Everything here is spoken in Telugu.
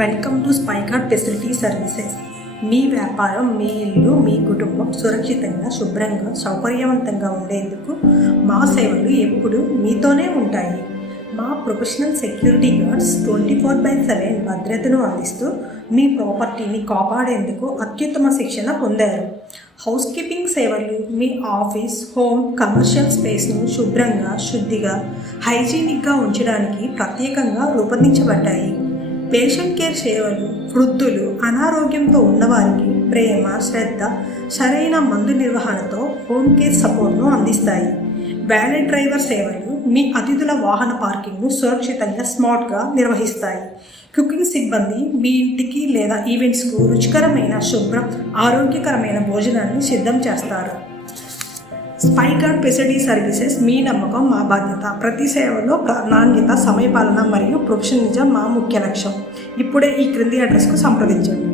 Welcome to Spyguard facility services. మీ వ్యాపారం, మీ ఇల్లు, మీ కుటుంబం సురక్షితంగా, శుభ్రంగా, సౌకర్యవంతంగా ఉండేందుకు మా సేవలు ఎప్పుడూ మీతోనే ఉంటాయి. మా ప్రొఫెషనల్ సెక్యూరిటీ గార్డ్స్ 24/7 భద్రతను అందిస్తూ మీ ప్రాపర్టీని కాపాడేందుకు అత్యుత్తమ శిక్షణ పొందారు. హౌస్ కీపింగ్ సేవలు మీ ఆఫీస్, హోమ్, కమర్షియల్ స్పేస్ను శుభ్రంగా, శుద్ధిగా, హైజీనిక్గా ఉంచడానికి ప్రత్యేకంగా రూపొందించబడ్డాయి. పేషెంట్ కేర్ సేవలు వృద్ధులు, అనారోగ్యంతో ఉన్నవారికి ప్రేమ, శ్రద్ధ, సరైన మందు నిర్వహణతో హోమ్ కేర్ సపోర్ట్ను అందిస్తాయి. వ్యాలెట్ డ్రైవర్ సేవలు మీ అతిథుల వాహన పార్కింగ్ను సురక్షితంగా, స్మార్ట్గా నిర్వహిస్తాయి. కుకింగ్ సిబ్బంది మీ ఇంటికి లేదా ఈవెంట్స్కు రుచికరమైన, శుభ్రం, ఆరోగ్యకరమైన భోజనాన్ని సిద్ధం చేస్తారు. స్పైగార్డ్ ఫెసిలిటీ సర్వీసెస్ మీ నమ్మకం, మా బాధ్యత. ప్రతి సేవలో నాణ్యత, సమయపాలన మరియు ప్రొఫెషనలిజం మా ముఖ్య లక్ష్యం. ఇప్పుడే ఈ క్రింది అడ్రస్కు సంప్రదించండి.